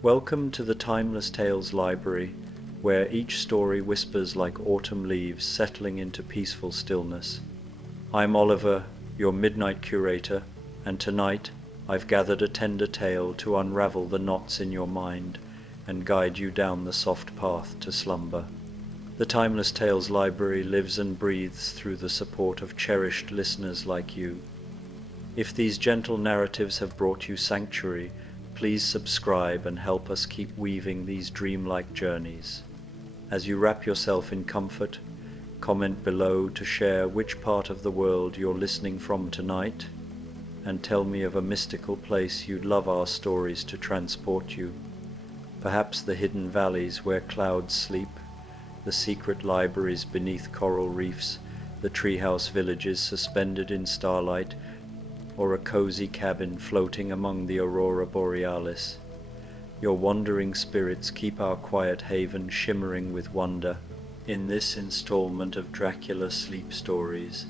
Welcome to the Timeless Tales Library, where each story whispers like autumn leaves settling into peaceful stillness. I'm Oliver, your midnight curator, and tonight I've gathered a tender tale to unravel the knots in your mind and guide you down the soft path to slumber. The Timeless Tales Library lives and breathes through the support of cherished listeners like you. If these gentle narratives have brought you sanctuary, please subscribe and help us keep weaving these dreamlike journeys. As you wrap yourself in comfort, comment below to share which part of the world you're listening from tonight, and tell me of a mystical place you'd love our stories to transport you. Perhaps the hidden valleys where clouds sleep, the secret libraries beneath coral reefs, the treehouse villages suspended in starlight, or a cozy cabin floating among the Aurora borealis. Your wandering spirits keep our quiet haven shimmering with wonder. In this installment of Dracula Sleep Stories,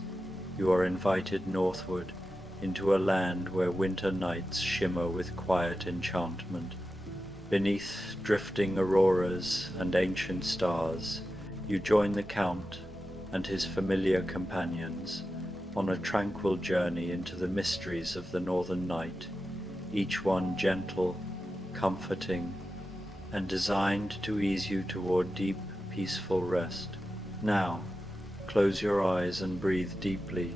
you are invited northward into a land where winter nights shimmer with quiet enchantment. Beneath drifting auroras and ancient stars, you join the Count and his familiar companions on a tranquil journey into the mysteries of the northern night, each one gentle, comforting, and designed to ease you toward deep, peaceful rest. Now, close your eyes and breathe deeply.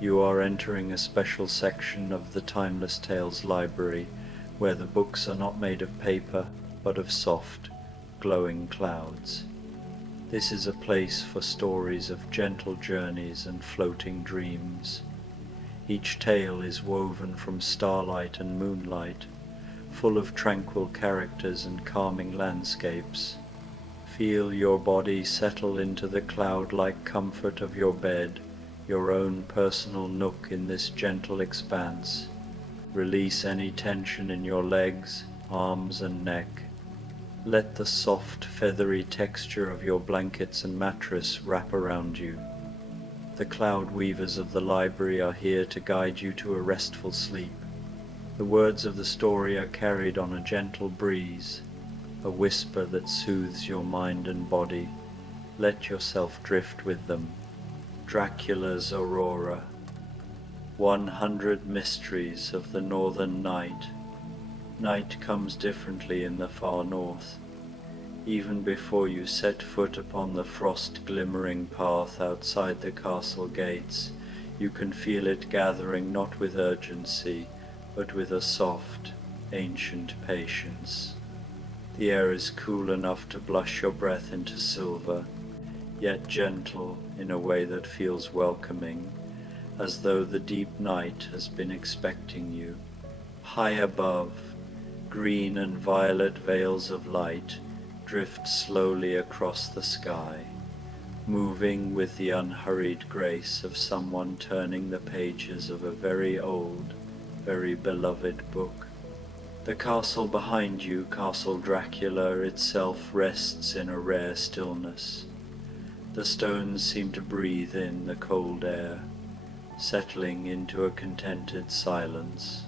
You are entering a special section of the Timeless Tales Library, where the books are not made of paper, but of soft, glowing clouds. This is a place for stories of gentle journeys and floating dreams. Each tale is woven from starlight and moonlight, full of tranquil characters and calming landscapes. Feel your body settle into the cloud-like comfort of your bed, your own personal nook in this gentle expanse. Release any tension in your legs, arms, and neck. Let the soft, feathery texture of your blankets and mattress wrap around you. The cloud weavers of the library are here to guide you to a restful sleep. The words of the story are carried on a gentle breeze, a whisper that soothes your mind and body. Let yourself drift with them. Dracula's Aurora. 100 Mysteries of the Northern Night. Night comes differently in the far north. Even before you set foot upon the frost-glimmering path outside the castle gates, you can feel it gathering not with urgency, but with a soft, ancient patience. The air is cool enough to blush your breath into silver, yet gentle in a way that feels welcoming, as though the deep night has been expecting you. High above, green and violet veils of light drift slowly across the sky, moving with the unhurried grace of someone turning the pages of a very old, very beloved book. The castle behind you, Castle Dracula itself, rests in a rare stillness. The stones seem to breathe in the cold air, settling into a contented silence.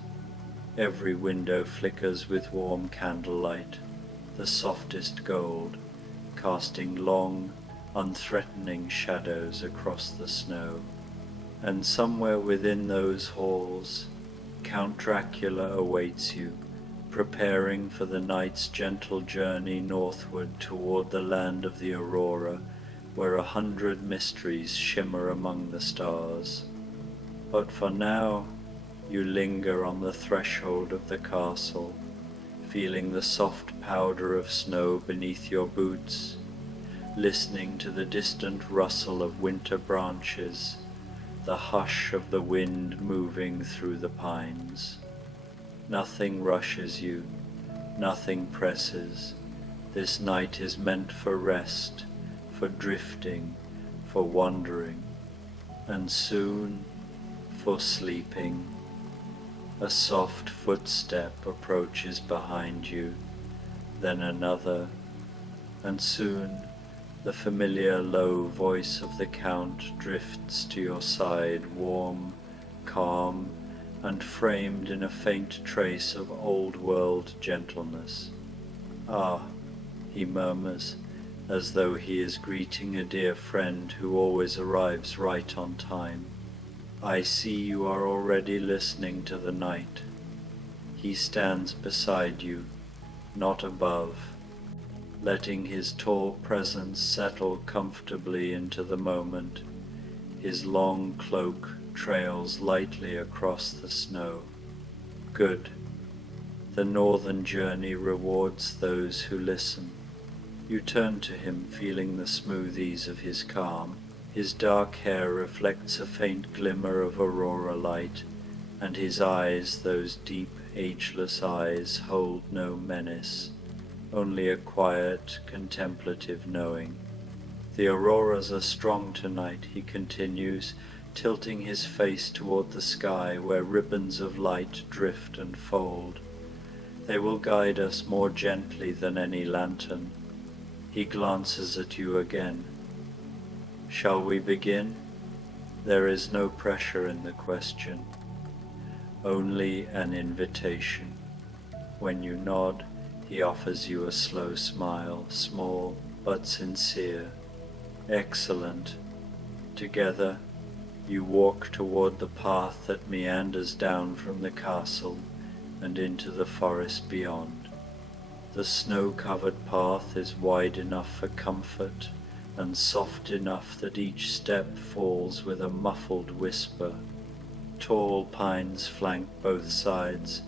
Every window flickers with warm candlelight, the softest gold, casting long, unthreatening shadows across the snow. And somewhere within those halls, Count Dracula awaits you, preparing for the night's gentle journey northward toward the land of the Aurora, where 100 mysteries shimmer among the stars. But for now, you linger on the threshold of the castle, feeling the soft powder of snow beneath your boots, listening to the distant rustle of winter branches, the hush of the wind moving through the pines. Nothing rushes you, nothing presses. This night is meant for rest, for drifting, for wandering, and soon for sleeping. A soft footstep approaches behind you, then another, and soon the familiar low voice of the Count drifts to your side, warm, calm, and framed in a faint trace of old-world gentleness. "Ah," he murmurs, as though he is greeting a dear friend who always arrives right on time. "I see you are already listening to the night." He stands beside you, not above, letting his tall presence settle comfortably into the moment. His long cloak trails lightly across the snow. Good. The northern journey rewards those who listen. You turn to him, feeling the smooth ease of his calm. His dark hair reflects a faint glimmer of aurora light, and his eyes, those deep, ageless eyes, hold no menace, only a quiet, contemplative knowing. "The auroras are strong tonight," he continues, tilting his face toward the sky where ribbons of light drift and fold. "They will guide us more gently than any lantern." He glances at you again. "Shall we begin?" There is no pressure in the question, only an invitation. When you nod, he offers you a slow smile, small but sincere. "Excellent." Together, you walk toward the path that meanders down from the castle and into the forest beyond. The snow-covered path is wide enough for comfort and soft enough that each step falls with a muffled whisper. Tall pines flank both sides,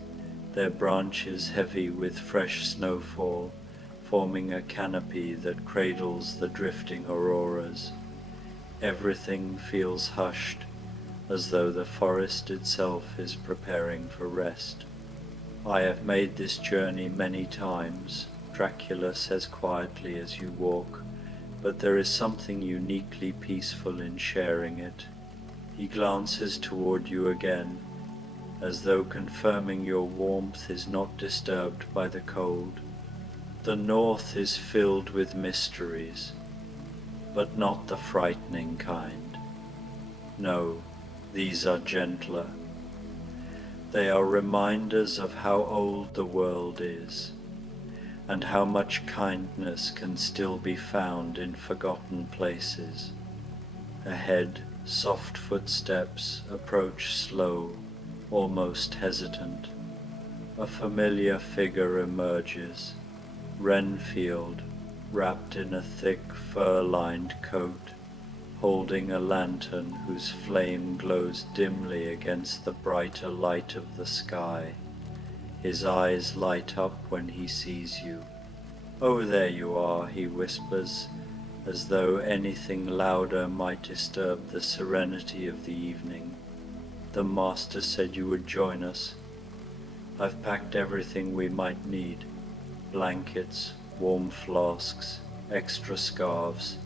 their branches heavy with fresh snowfall, forming a canopy that cradles the drifting auroras. Everything feels hushed, as though the forest itself is preparing for rest. "I have made this journey many times," Dracula says quietly as you walk, "but there is something uniquely peaceful in sharing it." He glances toward you again, as though confirming your warmth is not disturbed by the cold. "The north is filled with mysteries, but not the frightening kind. No, these are gentler. They are reminders of how old the world is, and how much kindness can still be found in forgotten places. Ahead, soft footsteps approach slow, almost hesitant. A familiar figure emerges, Renfield, wrapped in a thick fur-lined coat, holding a lantern whose flame glows dimly against the brighter light of the sky. His eyes light up when he sees you. "Oh, there you are," he whispers, as though anything louder might disturb the serenity of the evening. "The master said you would join us. I've packed everything we might need: blankets, warm flasks, extra scarves,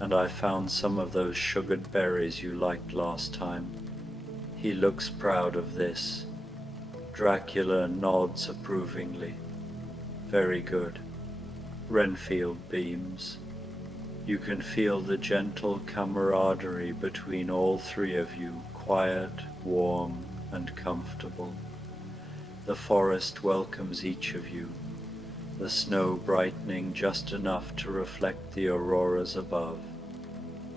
and I found some of those sugared berries you liked last time." He looks proud of this. Dracula nods approvingly. "Very good." Renfield beams. You can feel the gentle camaraderie between all three of you, quiet, warm, and comfortable. The forest welcomes each of you, the snow brightening just enough to reflect the auroras above.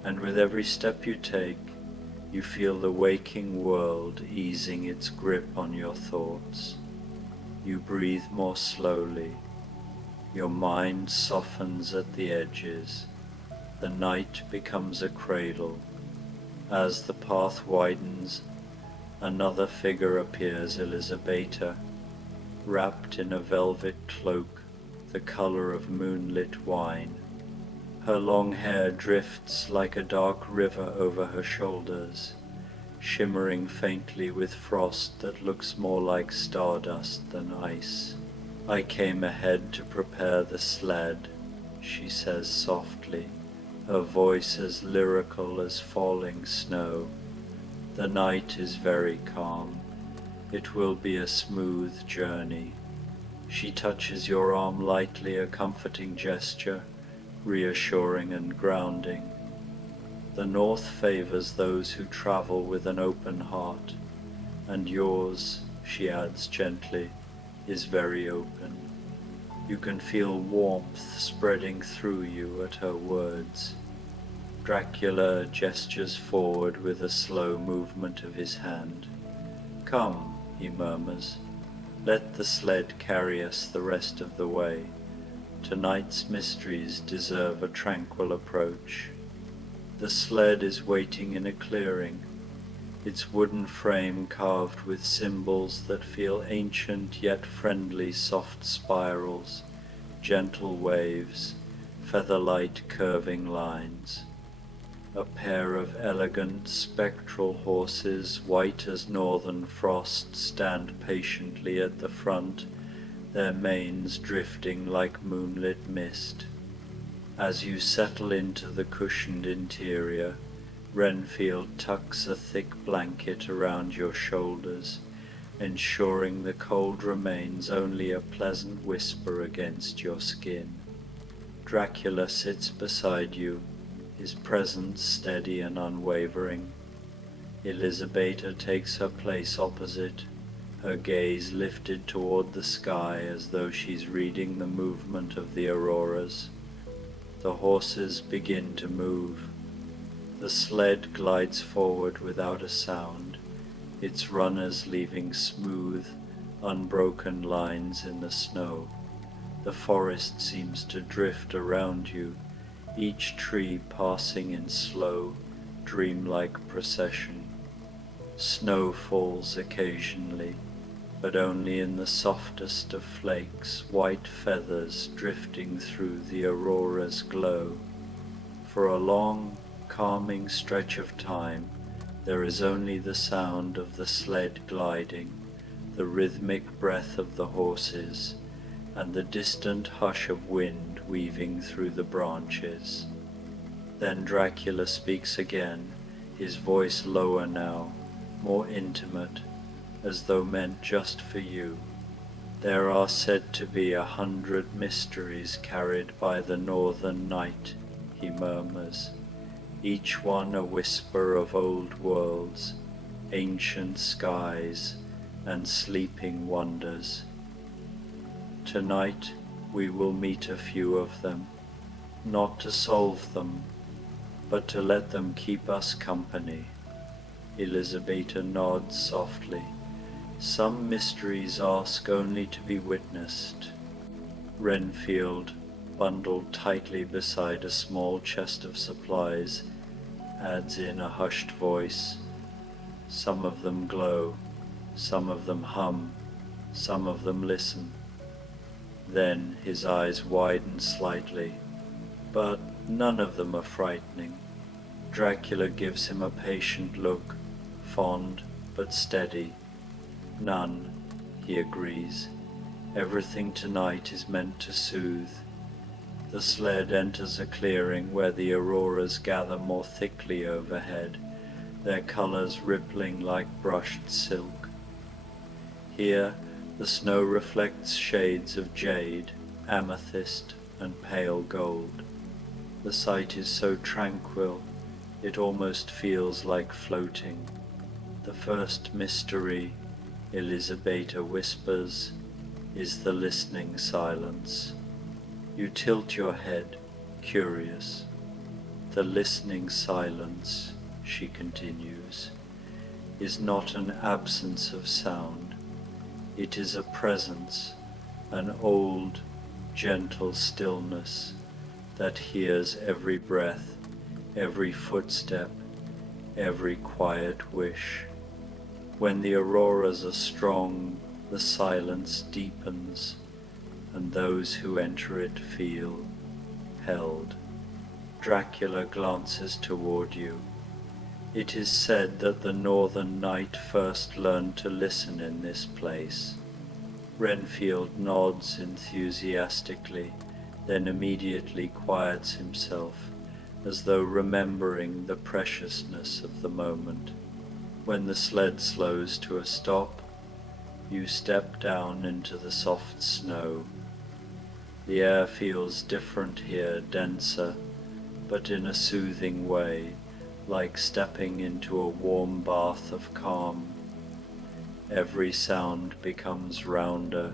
And with every step you take, you feel the waking world easing its grip on your thoughts. You breathe more slowly. Your mind softens at the edges. The night becomes a cradle. As the path widens, another figure appears, Elizabeta, wrapped in a velvet cloak the color of moonlit wine. Her long hair drifts like a dark river over her shoulders, shimmering faintly with frost that looks more like stardust than ice. "I came ahead to prepare the sled," she says softly, her voice as lyrical as falling snow. "The night is very calm. It will be a smooth journey." She touches your arm lightly, a comforting gesture, reassuring and grounding. The north favors those who travel with an open heart, and yours, she adds gently, is very open. You can feel warmth spreading through you at her words. Dracula gestures forward with a slow movement of his hand. "Come," he murmurs, "let the sled carry us the rest of the way. Tonight's mysteries deserve a tranquil approach." The sled is waiting in a clearing, its wooden frame carved with symbols that feel ancient yet friendly, soft spirals, gentle waves, feather-light curving lines. A pair of elegant spectral horses, white as northern frost, stand patiently at the front, their manes drifting like moonlit mist. As you settle into the cushioned interior, Renfield tucks a thick blanket around your shoulders, ensuring the cold remains only a pleasant whisper against your skin. Dracula sits beside you, his presence steady and unwavering. Elizabeta takes her place opposite, her gaze lifted toward the sky as though she's reading the movement of the auroras. The horses begin to move. The sled glides forward without a sound, its runners leaving smooth, unbroken lines in the snow. The forest seems to drift around you, each tree passing in slow, dreamlike procession. Snow falls occasionally, but only in the softest of flakes, white feathers drifting through the aurora's glow. For a long, calming stretch of time, there is only the sound of the sled gliding, the rhythmic breath of the horses, and the distant hush of wind weaving through the branches. Then Dracula speaks again, his voice lower now, more intimate, as though meant just for you. "There are said to be 100 mysteries carried by the northern night," he murmurs, "each one a whisper of old worlds, ancient skies, and sleeping wonders. Tonight we will meet a few of them, not to solve them, but to let them keep us company." Elizabeta nods softly. "Some mysteries ask only to be witnessed." Renfield, bundled tightly beside a small chest of supplies, adds in a hushed voice, "Some of them glow, some of them hum, some of them listen." Then his eyes widen slightly, but none of them are frightening. Dracula gives him a patient look, fond but steady. "None," he agrees. "Everything tonight is meant to soothe." The sled enters a clearing where the auroras gather more thickly overhead, their colors rippling like brushed silk. Here the snow reflects shades of jade, amethyst, and pale gold. The sight is so tranquil, it almost feels like floating. The first mystery, Elizabeta whispers, is the listening silence. You tilt your head, curious. "The listening silence," she continues, "is not an absence of sound. It is a presence, an old, gentle stillness that hears every breath, every footstep, every quiet wish. When the auroras are strong, the silence deepens, and those who enter it feel held." Dracula glances toward you. "It is said that the northern night first learned to listen in this place." Renfield nods enthusiastically, then immediately quiets himself, as though remembering the preciousness of the moment. When the sled slows to a stop, you step down into the soft snow. The air feels different here, denser, but in a soothing way, like stepping into a warm bath of calm. Every sound becomes rounder,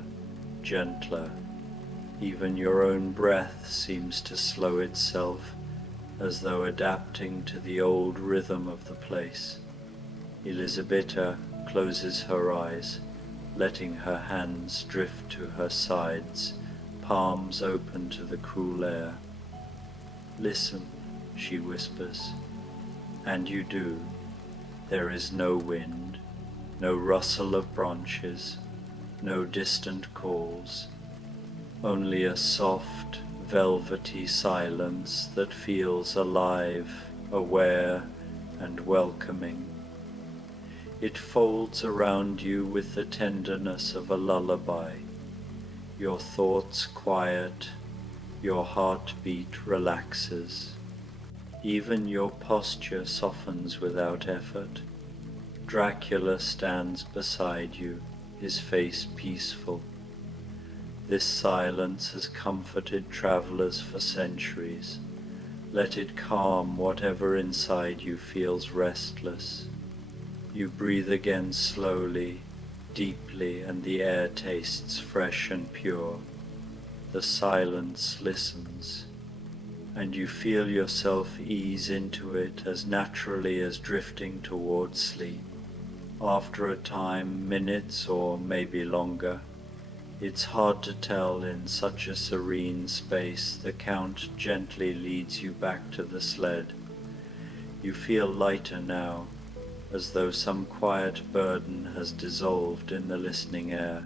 gentler. Even your own breath seems to slow itself, as though adapting to the old rhythm of the place. Elisabetta closes her eyes, letting her hands drift to her sides, palms open to the cool air. Listen, she whispers, and you do. There is no wind, no rustle of branches, no distant calls, only a soft, velvety silence that feels alive, aware, and welcoming. It folds around you with the tenderness of a lullaby. Your thoughts quiet, your heartbeat relaxes. Even your posture softens without effort. Dracula stands beside you, his face peaceful. This silence has comforted travelers for centuries. Let it calm whatever inside you feels restless. You breathe again slowly, deeply, and the air tastes fresh and pure. The silence listens, and you feel yourself ease into it as naturally as drifting towards sleep. After a time, minutes or maybe longer, it's hard to tell in such a serene space, the Count gently leads you back to the sled. You feel lighter now, as though some quiet burden has dissolved in the listening air.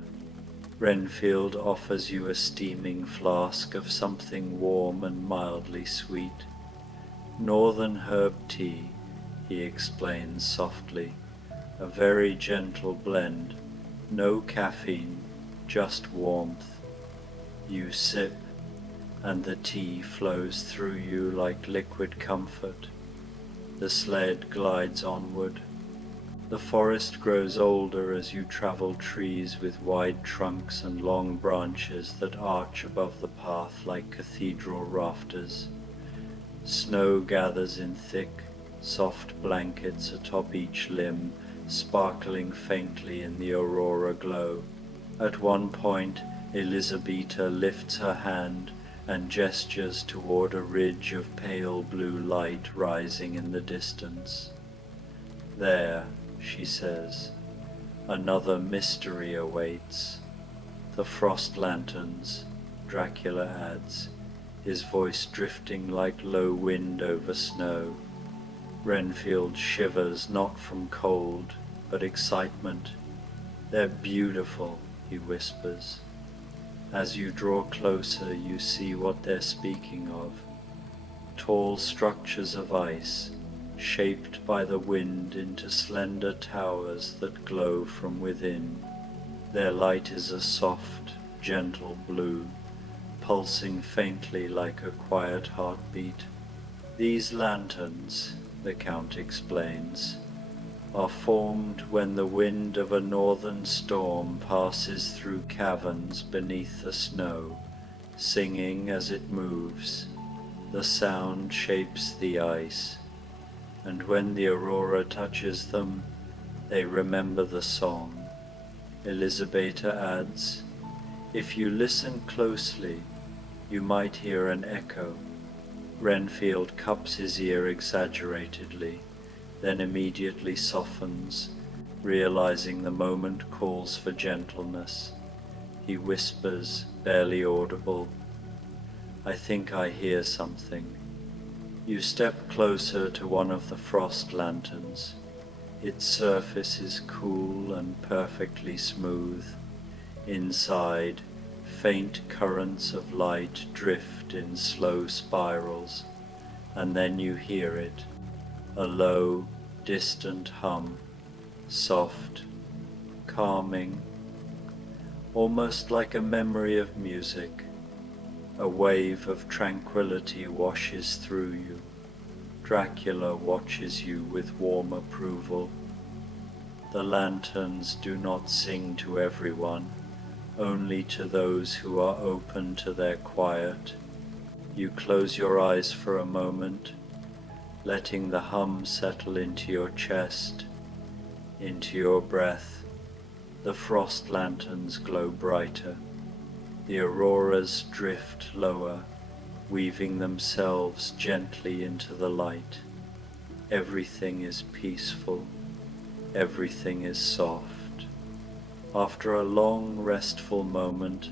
Renfield offers you a steaming flask of something warm and mildly sweet. Northern herb tea, he explains softly, a very gentle blend, no caffeine, just warmth. You sip, and the tea flows through you like liquid comfort. The sled glides onward. The forest grows older as you travel trees with wide trunks and long branches that arch above the path like cathedral rafters. Snow gathers in thick, soft blankets atop each limb, sparkling faintly in the aurora glow. At one point, Elisabetta lifts her hand and gestures toward a ridge of pale blue light rising in the distance. There, she says, another mystery awaits. The frost lanterns, Dracula adds, his voice drifting like low wind over snow. Renfield shivers not from cold, but excitement. They're beautiful, he whispers. As you draw closer, you see what they're speaking of. Tall structures of ice, shaped by the wind into slender towers that glow from within. Their light is a soft, gentle blue, pulsing faintly like a quiet heartbeat. These lanterns, the Count explains, are formed when the wind of a northern storm passes through caverns beneath the snow, singing as it moves. The sound shapes the ice, and when the aurora touches them, they remember the song. Elisabetta adds, if you listen closely, you might hear an echo. Renfield cups his ear exaggeratedly, then immediately softens, realizing the moment calls for gentleness. He whispers, barely audible, I think I hear something. You step closer to one of the frost lanterns. Its surface is cool and perfectly smooth. Inside, faint currents of light drift in slow spirals, and then you hear it, a low, distant hum, soft, calming, almost like a memory of music. A wave of tranquility washes through you. Dracula watches you with warm approval. The lanterns do not sing to everyone, only to those who are open to their quiet. You close your eyes for a moment, letting the hum settle into your chest, into your breath, The frost lanterns glow brighter. The auroras drift lower, weaving themselves gently into the light. Everything is peaceful. Everything is soft. After a long, restful moment,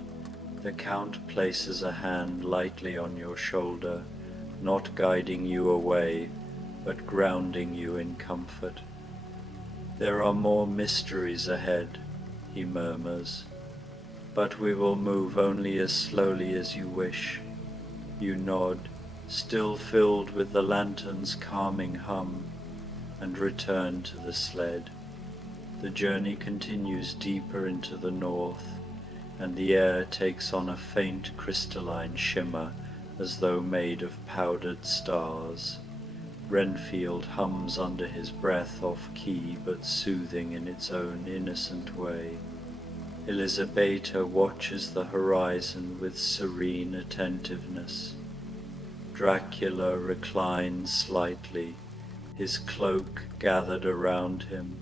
the Count places a hand lightly on your shoulder, not guiding you away, but grounding you in comfort. There are more mysteries ahead, he murmurs, but we will move only as slowly as you wish. You nod, still filled with the lantern's calming hum, and return to the sled. The journey continues deeper into the north, and the air takes on a faint crystalline shimmer as though made of powdered stars. Renfield hums under his breath off-key but soothing in its own innocent way. Elisabetta watches the horizon with serene attentiveness. Dracula reclines slightly, his cloak gathered around him,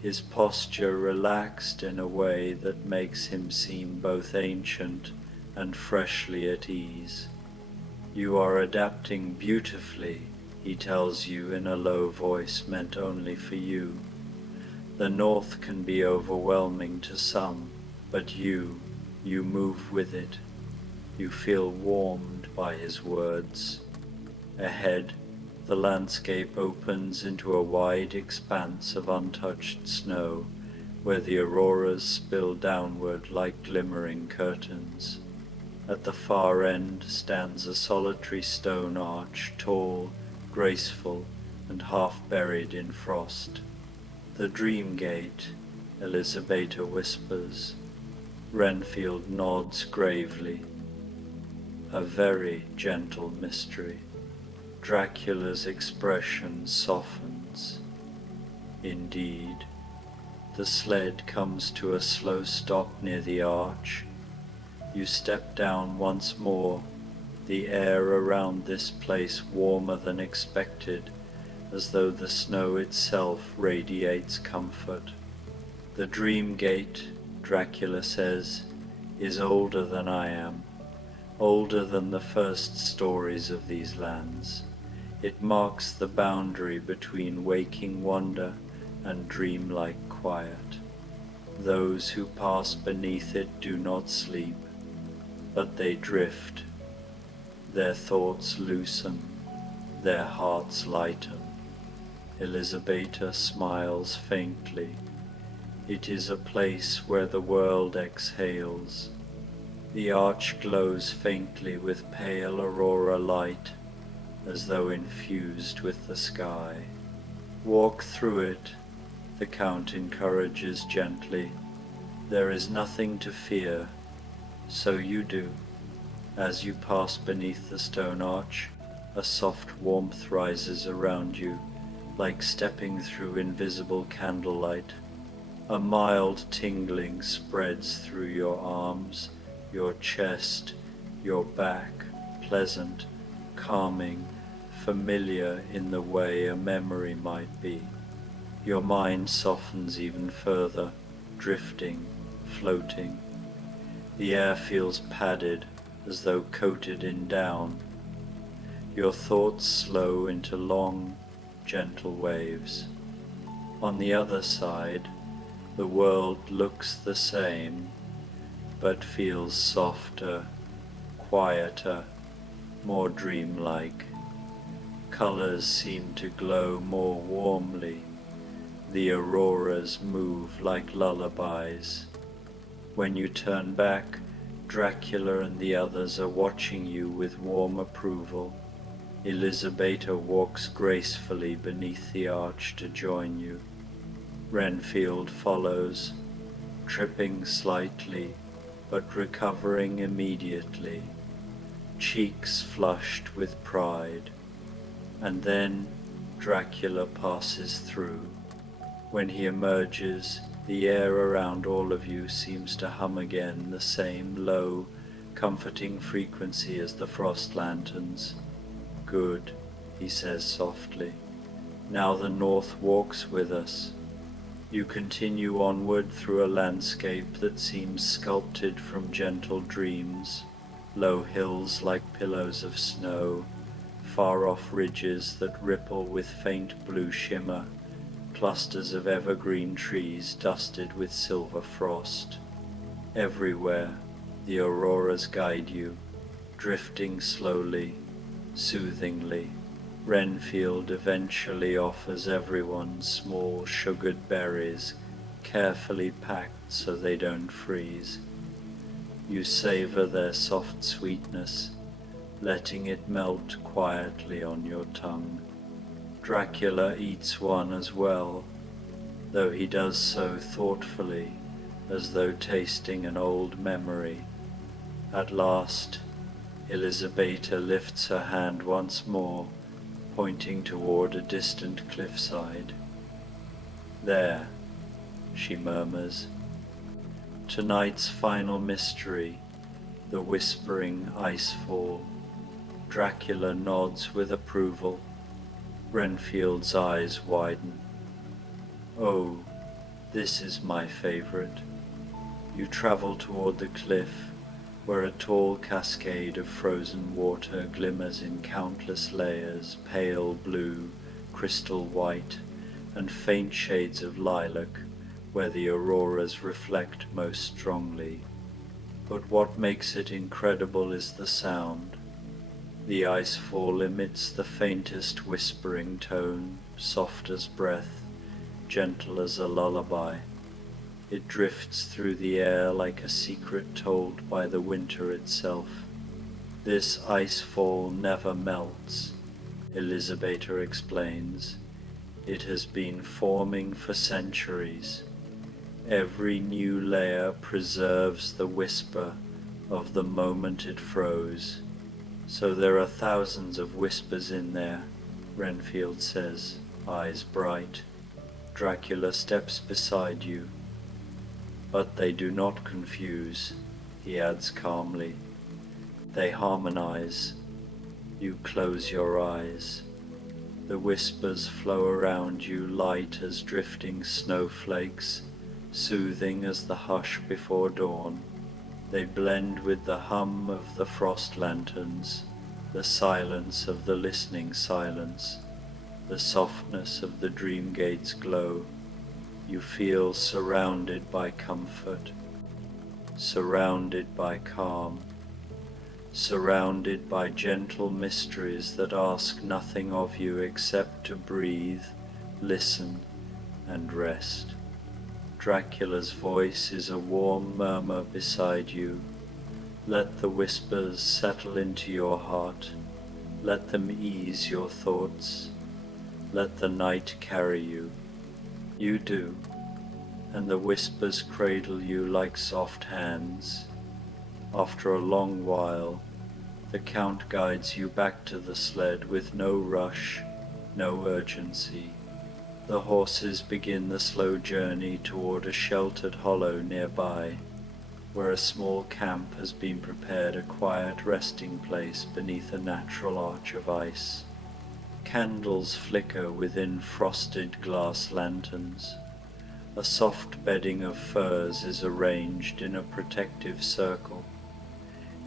his posture relaxed in a way that makes him seem both ancient and freshly at ease. You are adapting beautifully, he tells you in a low voice meant only for you. The north can be overwhelming to some, but you move with it. You feel warmed by his words. Ahead, the landscape opens into a wide expanse of untouched snow, where the auroras spill downward like glimmering curtains. At the far end stands a solitary stone arch, tall, graceful, and half buried in frost. The Dream Gate, Elisabetta whispers. Renfield nods gravely. A very gentle mystery. Dracula's expression softens. Indeed. The sled comes to a slow stop near the arch. You step down once more, the air around this place warmer than expected, as though the snow itself radiates comfort. The Dream Gate, Dracula says, is older than I am, older than the first stories of these lands. It marks the boundary between waking wonder and dreamlike quiet. Those who pass beneath it do not sleep, but they drift. Their thoughts loosen, their hearts lighten. Elisabetta smiles faintly. It is a place where the world exhales. The arch glows faintly with pale aurora light, as though infused with the sky. Walk through it, the Count encourages gently. There is nothing to fear, so you do. As you pass beneath the stone arch, a soft warmth rises around you, like stepping through invisible candlelight. A mild tingling spreads through your arms, your chest, your back, pleasant, calming, familiar in the way a memory might be. Your mind softens even further, drifting, floating. The air feels padded, as though coated in down. Your thoughts slow into long, gentle waves. On the other side, the world looks the same, but feels softer, quieter, more dreamlike. Colors seem to glow more warmly. The auroras move like lullabies. When you turn back, Dracula and the others are watching you with warm approval. Elisabetta walks gracefully beneath the arch to join you. Renfield follows, tripping slightly, but recovering immediately, cheeks flushed with pride. And then Dracula passes through. When he emerges, the air around all of you seems to hum again the same low, comforting frequency as the frost lanterns. Good, he says softly. Now the north walks with us. You continue onward through a landscape that seems sculpted from gentle dreams, low hills like pillows of snow, far-off ridges that ripple with faint blue shimmer, clusters of evergreen trees dusted with silver frost. Everywhere, the auroras guide you, drifting slowly, soothingly. Renfield eventually offers everyone small sugared berries, carefully packed so they don't freeze. You savor their soft sweetness, letting it melt quietly on your tongue. Dracula eats one as well, though he does so thoughtfully, as though tasting an old memory. At last, Elisabetta lifts her hand once more, pointing toward a distant cliffside. "There," she murmurs. "Tonight's final mystery, the whispering icefall." Dracula nods with approval. Renfield's eyes widen. "Oh, this is my favorite." You travel toward the cliff, where a tall cascade of frozen water glimmers in countless layers, pale blue, crystal white, and faint shades of lilac, where the auroras reflect most strongly. But what makes it incredible is the sound. The icefall emits the faintest whispering tone, soft as breath, gentle as a lullaby. It drifts through the air like a secret told by the winter itself. This icefall never melts, Elisabetta explains. It has been forming for centuries. Every new layer preserves the whisper of the moment it froze. So there are thousands of whispers in there, Renfield says, eyes bright. Dracula steps beside you. But they do not confuse, he adds calmly. They harmonize. You close your eyes. The whispers flow around you light as drifting snowflakes, soothing as the hush before dawn. They blend with the hum of the frost lanterns, the silence of the listening silence, the softness of the dream gate's glow. You feel surrounded by comfort, surrounded by calm, surrounded by gentle mysteries that ask nothing of you except to breathe, listen, and rest. Dracula's voice is a warm murmur beside you. Let the whispers settle into your heart. Let them ease your thoughts. Let the night carry you. You do, and the whispers cradle you like soft hands. After a long while, the Count guides you back to the sled with no rush, no urgency. The horses begin the slow journey toward a sheltered hollow nearby, where a small camp has been prepared, a quiet resting place beneath a natural arch of ice. Candles flicker within frosted glass lanterns. A soft bedding of furs is arranged in a protective circle.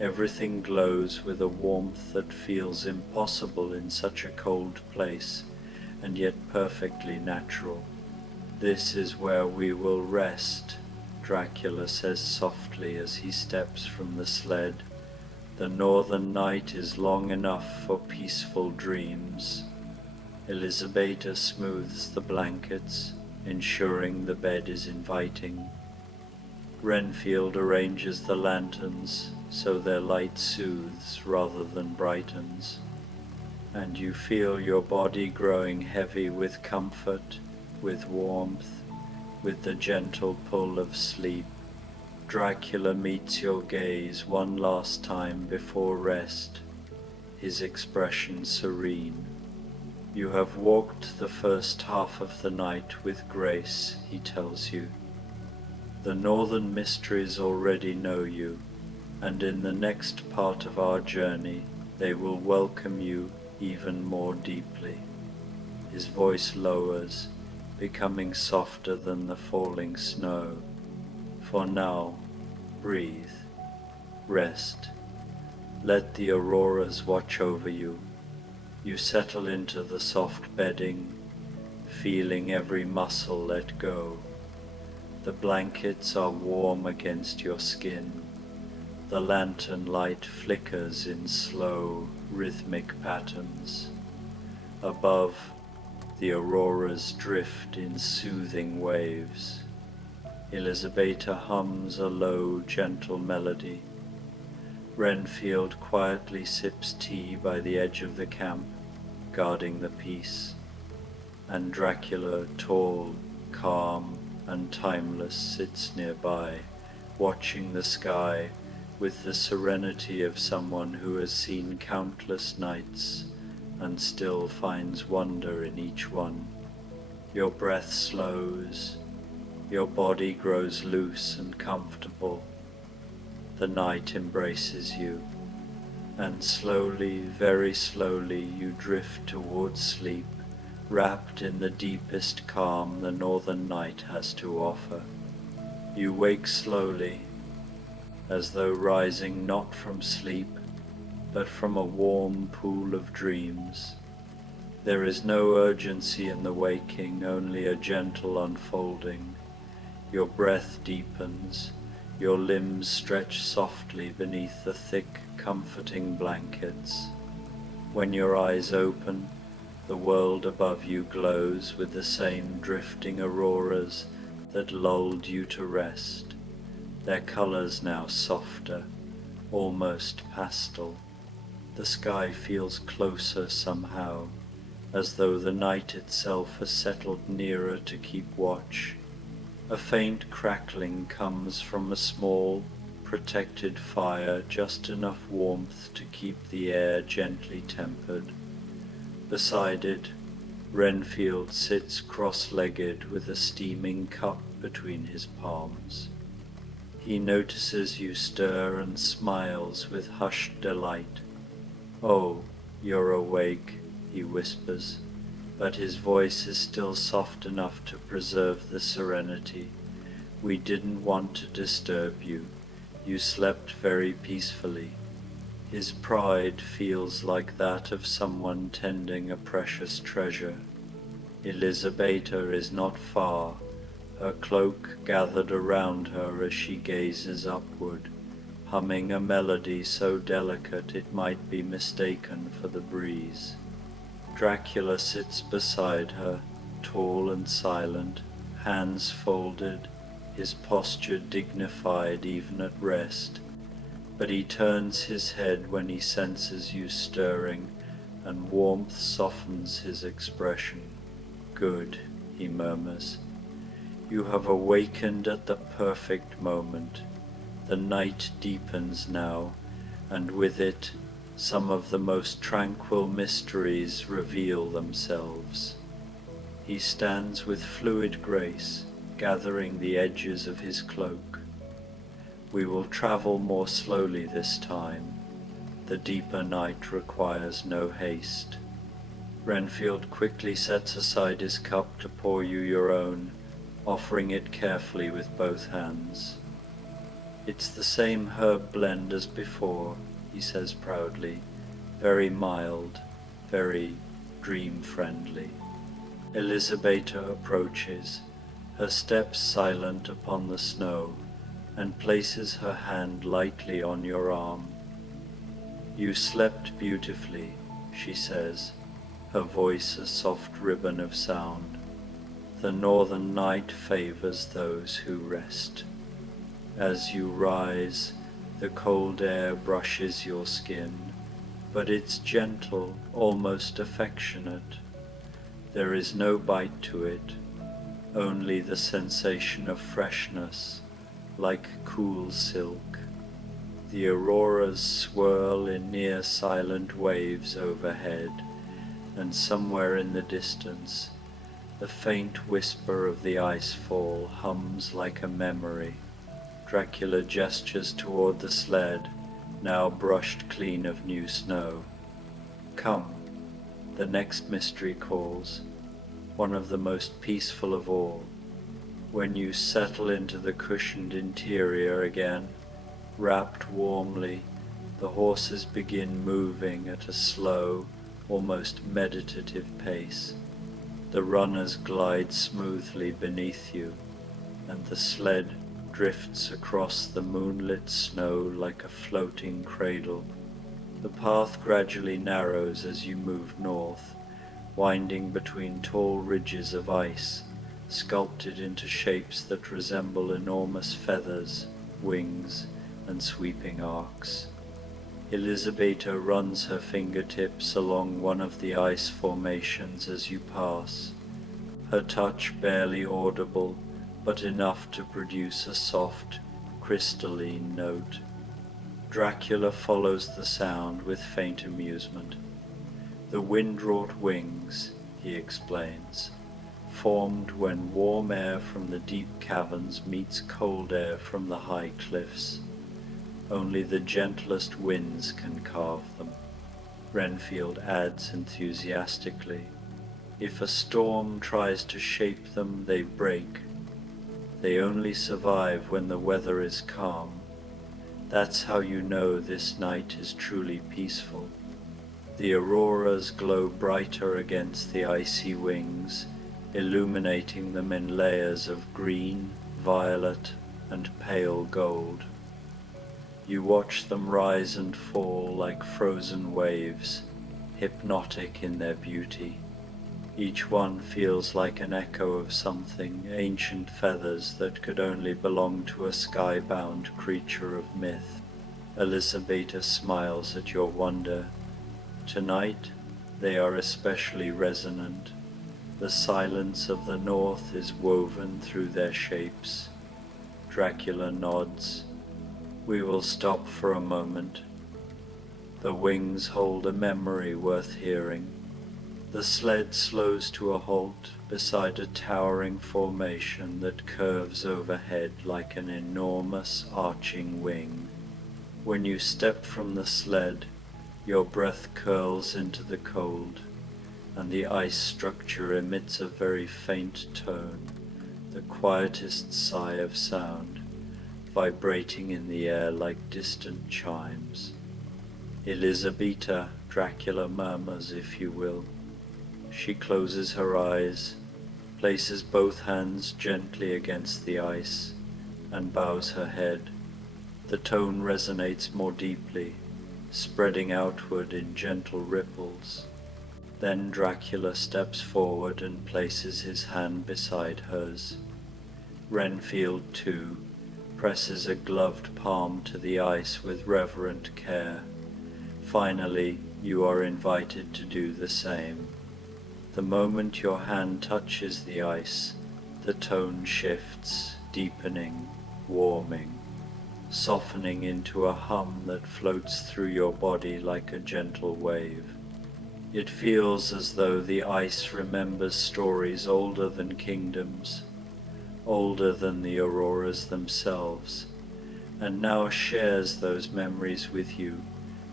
Everything glows with a warmth that feels impossible in such a cold place, and yet perfectly natural. "This is where we will rest," Dracula says softly as he steps from the sled. "The northern night is long enough for peaceful dreams." Elisabetta smooths the blankets, ensuring the bed is inviting. Renfield arranges the lanterns so their light soothes rather than brightens, and you feel your body growing heavy with comfort, with warmth, with the gentle pull of sleep. Dracula meets your gaze one last time before rest, his expression serene. "You have walked the first half of the night with grace," he tells you. "The northern mysteries already know you, and in the next part of our journey they will welcome you even more deeply." His voice lowers, becoming softer than the falling snow. For now, breathe, rest. Let the auroras watch over you. You settle into the soft bedding, feeling every muscle let go. The blankets are warm against your skin. The lantern light flickers in slow, rhythmic patterns. Above, the auroras drift in soothing waves. Elizabeta hums a low, gentle melody. Renfield quietly sips tea by the edge of the camp, guarding the peace. And Dracula, tall, calm, and timeless, sits nearby, watching the sky with the serenity of someone who has seen countless nights and still finds wonder in each one. Your breath slows, your body grows loose and comfortable. The night embraces you, and slowly, very slowly, you drift towards sleep, wrapped in the deepest calm the northern night has to offer. You wake slowly, as though rising not from sleep, but from a warm pool of dreams. There is no urgency in the waking, only a gentle unfolding. Your breath deepens, your limbs stretch softly beneath the thick, comforting blankets. When your eyes open, the world above you glows with the same drifting auroras that lulled you to rest, their colors now softer, almost pastel. The sky feels closer somehow, as though the night itself has settled nearer to keep watch. A faint crackling comes from a small, protected fire, just enough warmth to keep the air gently tempered. Beside it, Renfield sits cross-legged with a steaming cup between his palms. He notices you stir and smiles with hushed delight. "Oh, you're awake," he whispers, but his voice is still soft enough to preserve the serenity. "We didn't want to disturb you. You slept very peacefully." His pride feels like that of someone tending a precious treasure. Elizabeta is not far, her cloak gathered around her as she gazes upward, humming a melody so delicate it might be mistaken for the breeze. Dracula sits beside her, tall and silent, hands folded, his posture dignified even at rest. But he turns his head when he senses you stirring, and warmth softens his expression. "Good," he murmurs. "You have awakened at the perfect moment. The night deepens now, and with it, some of the most tranquil mysteries reveal themselves." He stands with fluid grace, gathering the edges of his cloak. "We will travel more slowly this time. The deeper night requires no haste." Renfield quickly sets aside his cup to pour you your own, offering it carefully with both hands. "It's the same herb blend as before," he says proudly, "very mild, very dream-friendly." Elizabeta approaches, her steps silent upon the snow, and places her hand lightly on your arm. "You slept beautifully," she says, her voice a soft ribbon of sound. "The northern night favors those who rest." As you rise, the cold air brushes your skin, but it's gentle, almost affectionate. There is no bite to it, only the sensation of freshness, like cool silk. The auroras swirl in near silent waves overhead, and somewhere in the distance, the faint whisper of the icefall hums like a memory. Dracula gestures toward the sled, now brushed clean of new snow. "Come," the next mystery calls. one of the most peaceful of all. When you settle into the cushioned interior again, wrapped warmly, the horses begin moving at a slow, almost meditative pace. The runners glide smoothly beneath you, and the sled drifts across the moonlit snow like a floating cradle. The path gradually narrows as you move north, winding between tall ridges of ice, sculpted into shapes that resemble enormous feathers, wings, and sweeping arcs. Elisabetta runs her fingertips along one of the ice formations as you pass, her touch barely audible, but enough to produce a soft, crystalline note. Dracula follows the sound with faint amusement. The wind-wrought wings, he explains, formed when warm air from the deep caverns meets cold air from the high cliffs. Only the gentlest winds can carve them. Renfield adds enthusiastically, if a storm tries to shape them, they break. They only survive when the weather is calm. That's how you know this night is truly peaceful. The auroras glow brighter against the icy wings, illuminating them in layers of green, violet, and pale gold. You watch them rise and fall like frozen waves, hypnotic in their beauty. Each one feels like an echo of something, ancient feathers that could only belong to a sky-bound creature of myth. Elisabetta smiles at your wonder. Tonight they are especially resonant. The silence of the north is woven through their shapes. Dracula nods. We will stop for a moment. The wings hold a memory worth hearing. The sled slows to a halt beside a towering formation that curves overhead like an enormous arching wing. When you step from the sled, your breath curls into the cold, and the ice structure emits a very faint tone, the quietest sigh of sound, vibrating in the air like distant chimes. Elisabetta, Dracula murmurs, if you will. She closes her eyes, places both hands gently against the ice, and bows her head. The tone resonates more deeply, spreading outward in gentle ripples. Then Dracula steps forward and places his hand beside hers. Renfield, too, presses a gloved palm to the ice with reverent care. Finally, you are invited to do the same. The moment your hand touches the ice, the tone shifts, deepening, warming, softening into a hum that floats through your body like a gentle wave. It feels as though the ice remembers stories older than kingdoms, older than the auroras themselves, and now shares those memories with you,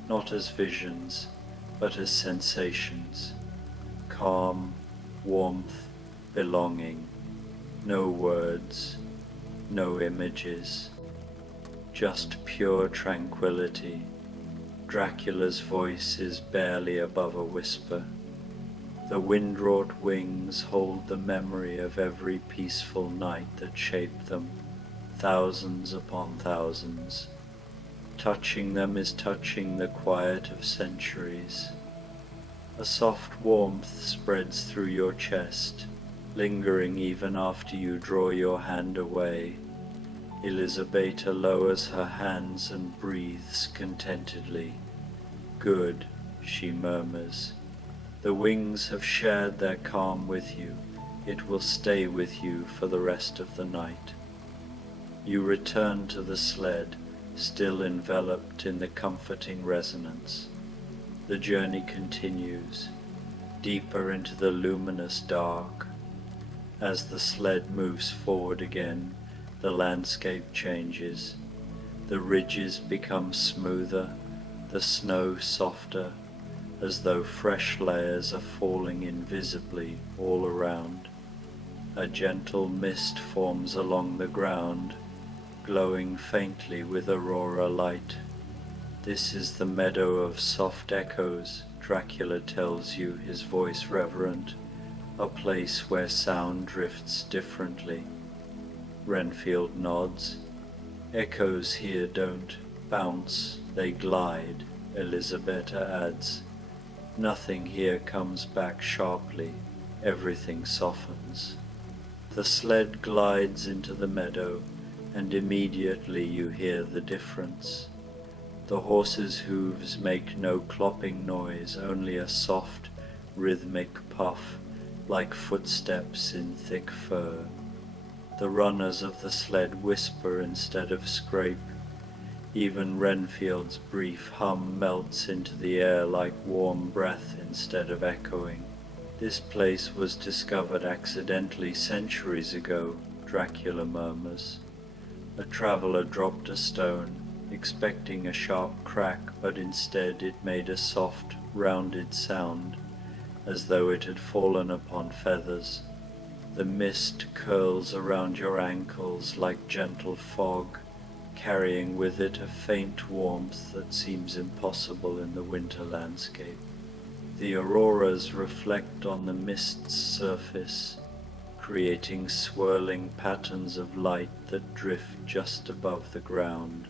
not as visions, but as sensations. Calm, warmth, belonging, no words, no images, just pure tranquility. Dracula's voice is barely above a whisper. The wind-wrought wings hold the memory of every peaceful night that shaped them, thousands upon thousands. Touching them is touching the quiet of centuries. A soft warmth spreads through your chest, lingering even after you draw your hand away. Elisabetta lowers her hands and breathes contentedly. Good, she murmurs. The wings have shared their calm with you. It will stay with you for the rest of the night. You return to the sled, still enveloped in the comforting resonance. The journey continues, deeper into the luminous dark. As the sled moves forward again, the landscape changes. The ridges become smoother, the snow softer, as though fresh layers are falling invisibly all around. A gentle mist forms along the ground, glowing faintly with aurora light. This is the meadow of soft echoes, Dracula tells you, his voice reverent, a place where sound drifts differently. Renfield nods. Echoes here don't bounce, they glide, Elisabetta adds. Nothing here comes back sharply, everything softens. The sled glides into the meadow, and immediately you hear the difference. The horse's hooves make no clopping noise, only a soft, rhythmic puff, like footsteps in thick fur. The runners of the sled whisper instead of scrape. Even Renfield's brief hum melts into the air like warm breath instead of echoing. This place was discovered accidentally centuries ago, Dracula murmurs. A traveler dropped a stone, expecting a sharp crack, but instead it made a soft, rounded sound, as though it had fallen upon feathers. The mist curls around your ankles like gentle fog, carrying with it a faint warmth that seems impossible in the winter landscape. The auroras reflect on the mist's surface, creating swirling patterns of light that drift just above the ground.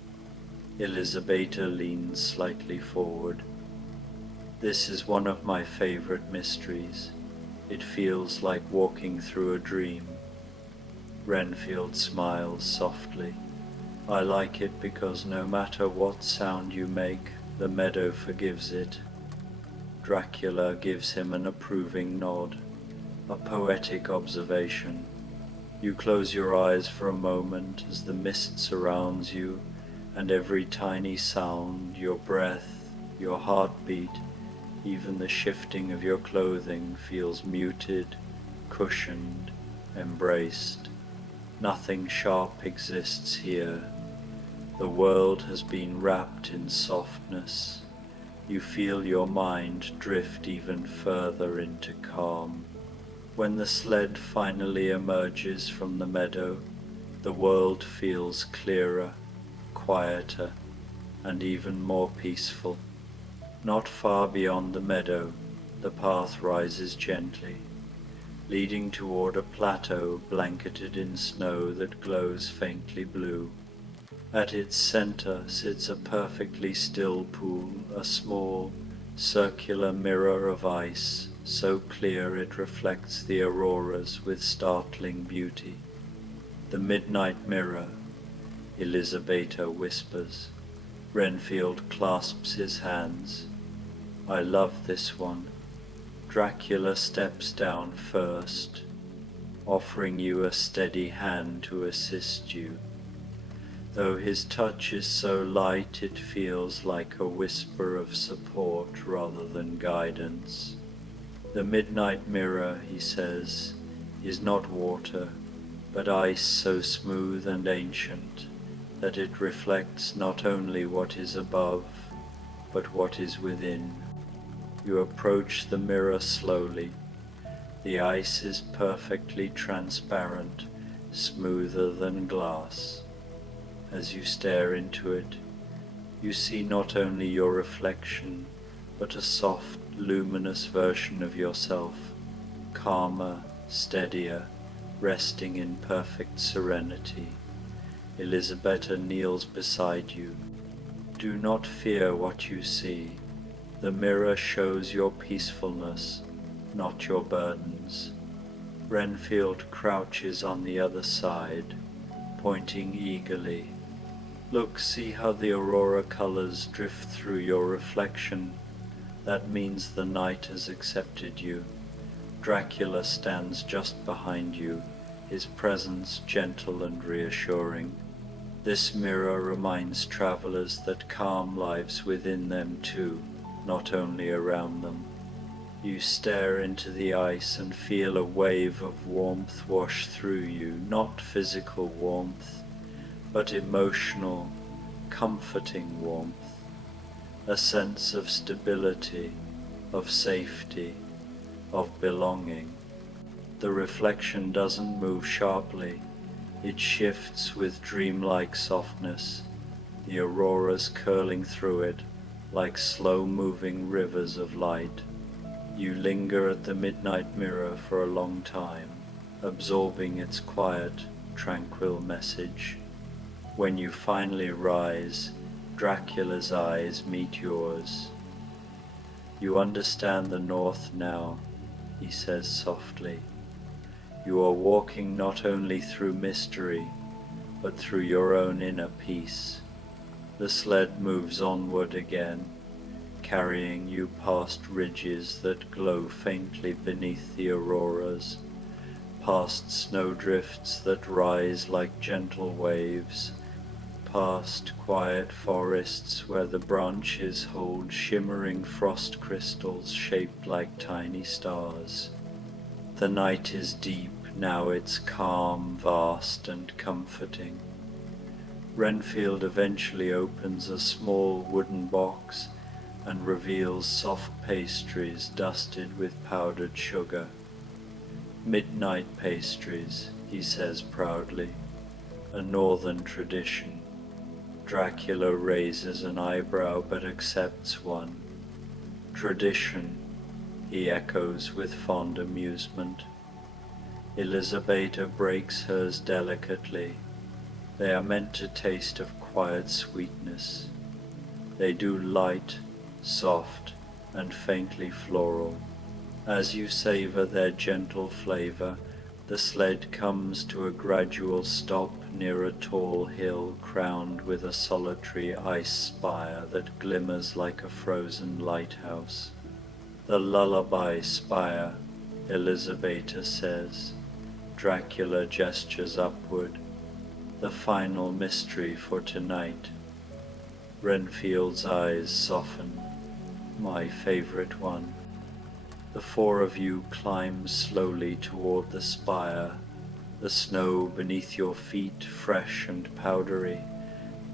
Elisabetta leans slightly forward. This is one of my favorite mysteries. It feels like walking through a dream. Renfield smiles softly. I like it because no matter what sound you make, the meadow forgives it. Dracula gives him an approving nod, a poetic observation. You close your eyes for a moment as the mist surrounds you, and every tiny sound, your breath, your heartbeat, even the shifting of your clothing feels muted, cushioned, embraced. Nothing sharp exists here. The world has been wrapped in softness. You feel your mind drift even further into calm. When the sled finally emerges from the meadow, the world feels clearer, quieter, and even more peaceful. Not far beyond the meadow, the path rises gently, leading toward a plateau blanketed in snow that glows faintly blue. At its center sits a perfectly still pool, a small, circular mirror of ice, so clear it reflects the auroras with startling beauty. The midnight mirror, Elisabetta whispers. Renfield clasps his hands. I love this one. Dracula steps down first, offering you a steady hand to assist you. Though his touch is so light, it feels like a whisper of support rather than guidance. The midnight mirror, he says, is not water, but ice so smooth and ancient that it reflects not only what is above, but what is within. You approach the mirror slowly. The ice is perfectly transparent, smoother than glass. As you stare into it, you see not only your reflection, but a soft, luminous version of yourself, calmer, steadier, resting in perfect serenity. Elisabetta kneels beside you. Do not fear what you see. The mirror shows your peacefulness, not your burdens. Renfield crouches on the other side, pointing eagerly. Look, see how the aurora colors drift through your reflection. That means the night has accepted you. Dracula stands just behind you, his presence gentle and reassuring. This mirror reminds travelers that calm lives within them too, not only around them. You stare into the ice and feel a wave of warmth wash through you, not physical warmth, but emotional, comforting warmth, a sense of stability, of safety, of belonging. The reflection doesn't move sharply, it shifts with dreamlike softness, the auroras curling through it like slow-moving rivers of light. You linger at the midnight mirror for a long time, absorbing its quiet, tranquil message. When you finally rise, Dracula's eyes meet yours. You understand the north now, he says softly. You are walking not only through mystery, but through your own inner peace. The sled moves onward again, carrying you past ridges that glow faintly beneath the auroras, past snowdrifts that rise like gentle waves, past quiet forests where the branches hold shimmering frost crystals shaped like tiny stars. The night is deep, now it's calm, vast and comforting. Renfield eventually opens a small wooden box and reveals soft pastries dusted with powdered sugar. Midnight pastries, he says proudly, a northern tradition. Dracula raises an eyebrow but accepts one. Tradition, he echoes with fond amusement. Elisabetta breaks hers delicately. They are meant to taste of quiet sweetness. They do light, soft, and faintly floral. As you savor their gentle flavor, the sled comes to a gradual stop near a tall hill crowned with a solitary ice spire that glimmers like a frozen lighthouse. The lullaby spire, Elisabetta says. Dracula gestures upward. The final mystery for tonight. Renfield's eyes soften. My favorite one. The four of you climb slowly toward the spire, the snow beneath your feet fresh and powdery.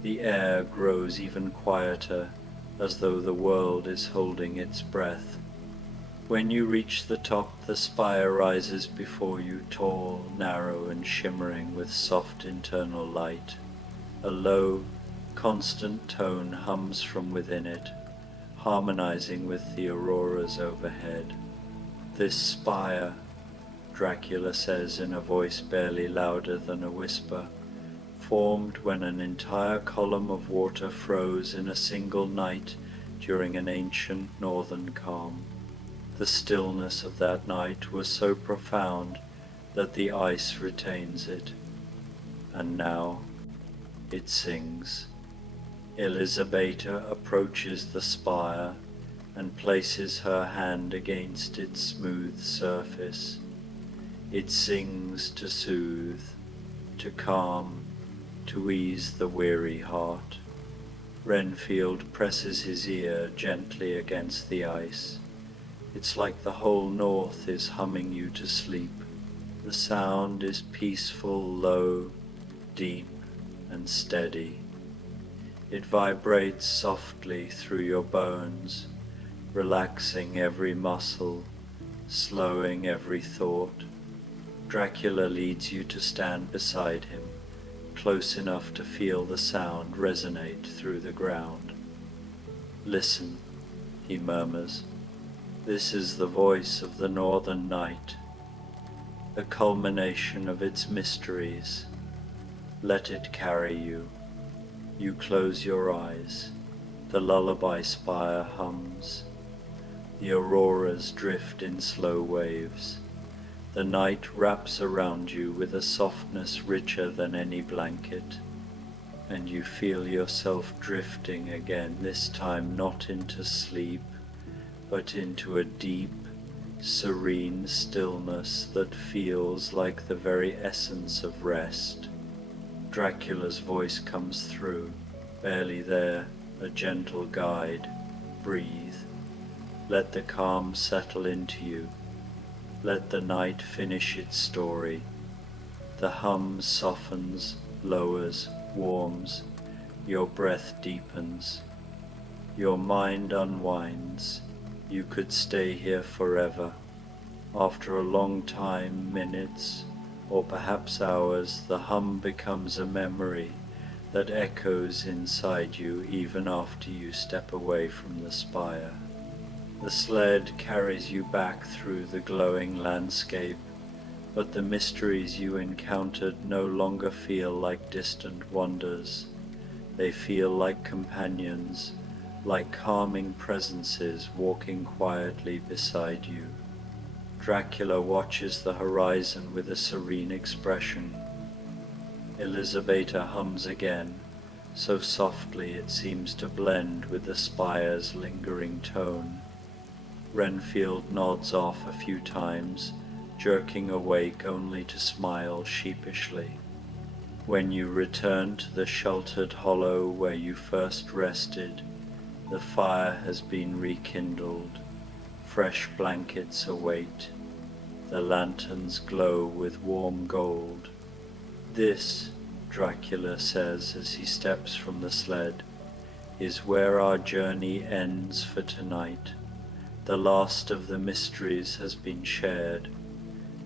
The air grows even quieter, as though the world is holding its breath. When you reach the top, the spire rises before you, tall, narrow, and shimmering with soft internal light. A low, constant tone hums from within it, harmonizing with the auroras overhead. This spire, Dracula says in a voice barely louder than a whisper, formed when an entire column of water froze in a single night during an ancient northern calm. The stillness of that night was so profound that the ice retains it. And now it sings. Elisabetta approaches the spire and places her hand against its smooth surface. It sings to soothe, to calm, to ease the weary heart. Renfield presses his ear gently against the ice. It's like the whole north is humming you to sleep. The sound is peaceful, low, deep, and steady. It vibrates softly through your bones, relaxing every muscle, slowing every thought. Dracula leads you to stand beside him, close enough to feel the sound resonate through the ground. Listen, he murmurs. This is the voice of the northern night, the culmination of its mysteries. Let it carry you. You close your eyes. The lullaby spire hums. The auroras drift in slow waves. The night wraps around you with a softness richer than any blanket, and you feel yourself drifting again, this time not into sleep, but into a deep, serene stillness that feels like the very essence of rest. Dracula's voice comes through, barely there, a gentle guide. Breathe. Let the calm settle into you. Let the night finish its story. The hum softens, lowers, warms. Your breath deepens. Your mind unwinds. You could stay here forever. After a long time, minutes, or perhaps hours, the hum becomes a memory that echoes inside you even after you step away from the spire. The sled carries you back through the glowing landscape, but the mysteries you encountered no longer feel like distant wonders. They feel like companions, like calming presences walking quietly beside you. Dracula watches the horizon with a serene expression. Elizabeta hums again, so softly it seems to blend with the spire's lingering tone. Renfield nods off a few times, jerking awake only to smile sheepishly. When you return to the sheltered hollow where you first rested, the fire has been rekindled. Fresh blankets await. The lanterns glow with warm gold. This, Dracula says as he steps from the sled, is where our journey ends for tonight. The last of the mysteries has been shared.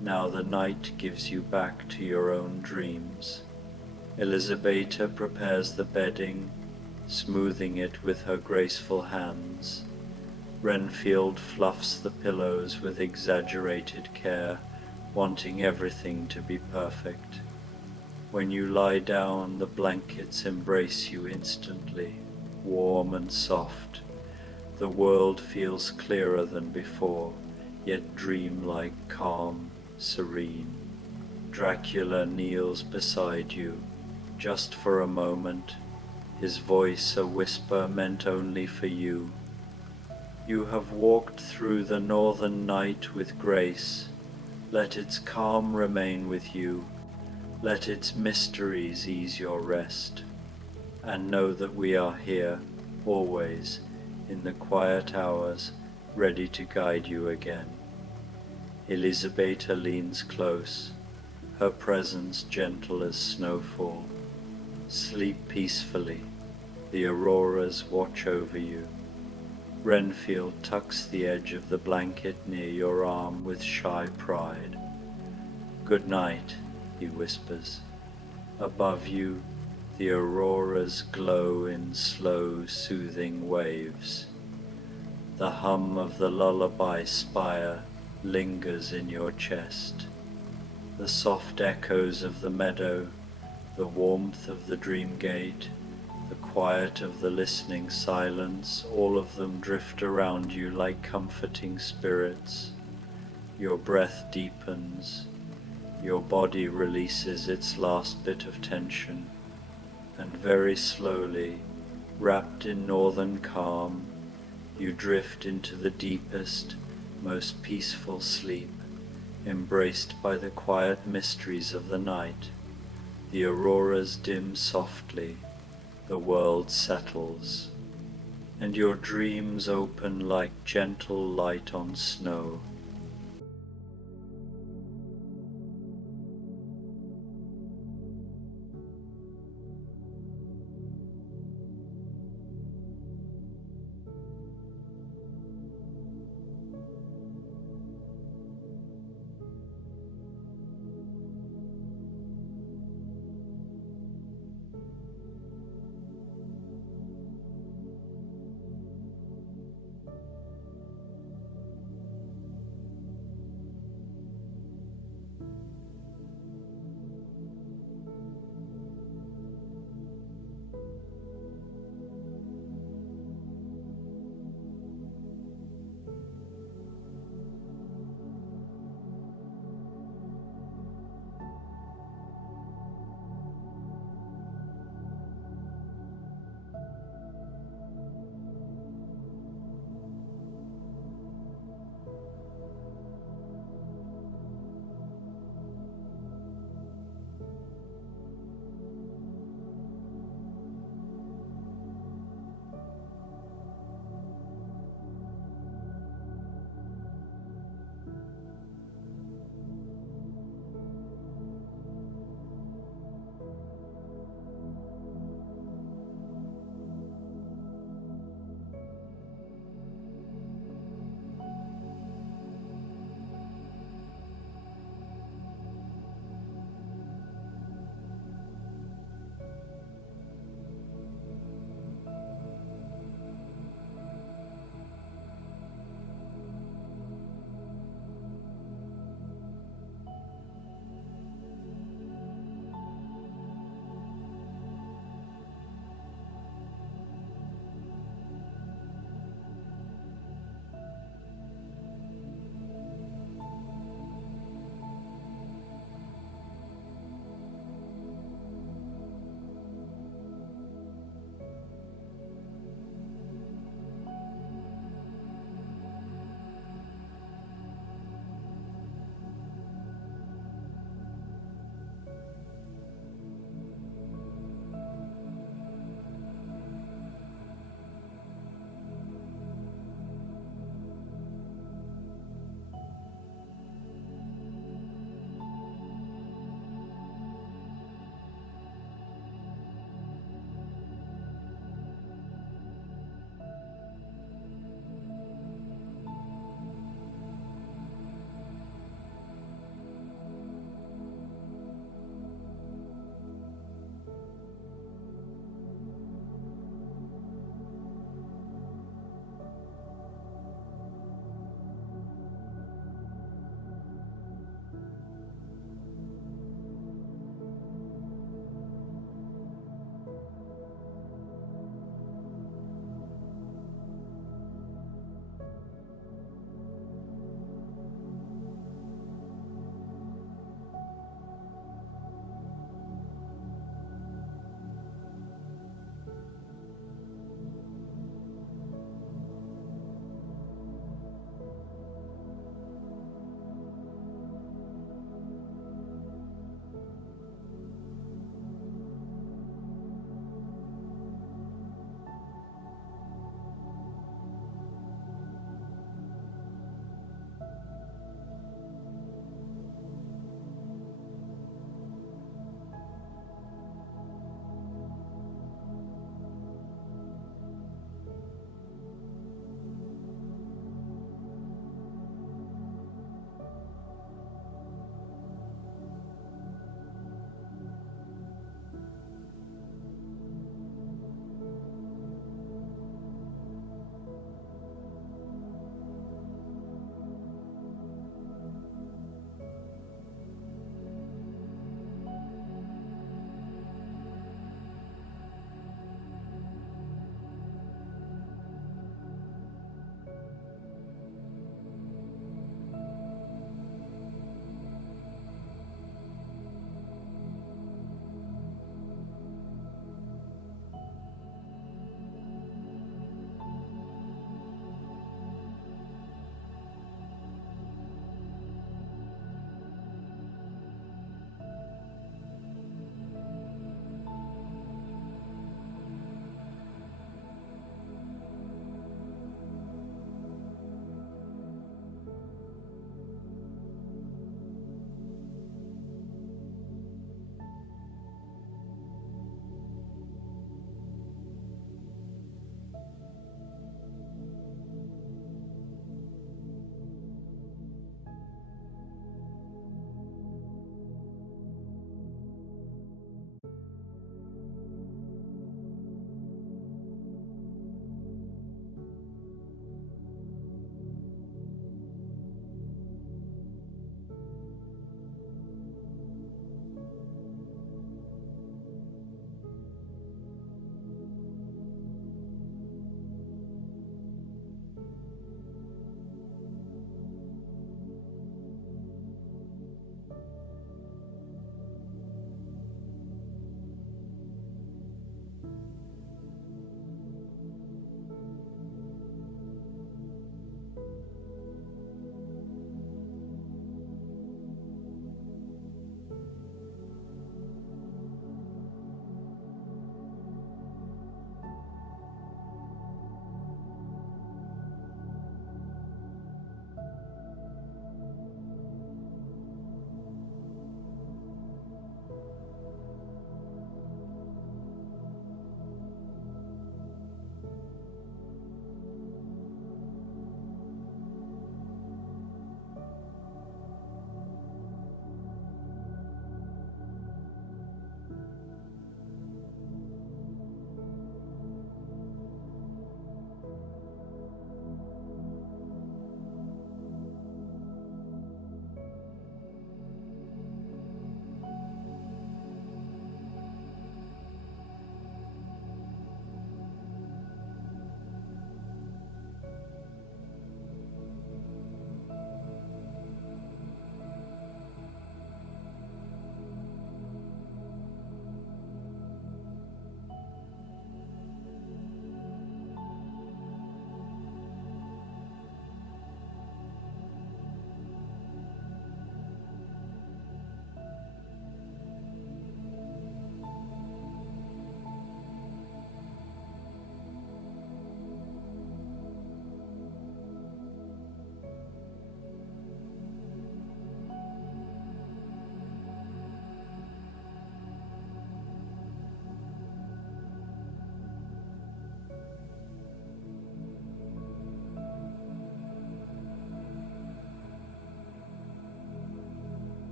Now the night gives you back to your own dreams. Elizabeta prepares the bedding, smoothing it with her graceful hands. Renfield fluffs the pillows with exaggerated care, wanting everything to be perfect. When you lie down, the blankets embrace you instantly, warm and soft. The world feels clearer than before, yet dreamlike, calm, serene. Dracula kneels beside you, just for a moment, his voice a whisper meant only for you. You have walked through the northern night with grace. Let its calm remain with you. Let its mysteries ease your rest. And know that we are here, always, in the quiet hours, ready to guide you again. Elizabeta leans close, her presence gentle as snowfall. Sleep peacefully, the auroras watch over you. Renfield tucks the edge of the blanket near your arm with shy pride. Good night, he whispers. Above you, the auroras glow in slow, soothing waves. The hum of the lullaby spire lingers in your chest. The soft echoes of the meadow, the warmth of the dream gate, the quiet of the listening silence, all of them drift around you like comforting spirits. Your breath deepens, your body releases its last bit of tension, and very slowly, wrapped in northern calm, you drift into the deepest, most peaceful sleep, embraced by the quiet mysteries of the night. The auroras dim softly, the world settles, and your dreams open like gentle light on snow.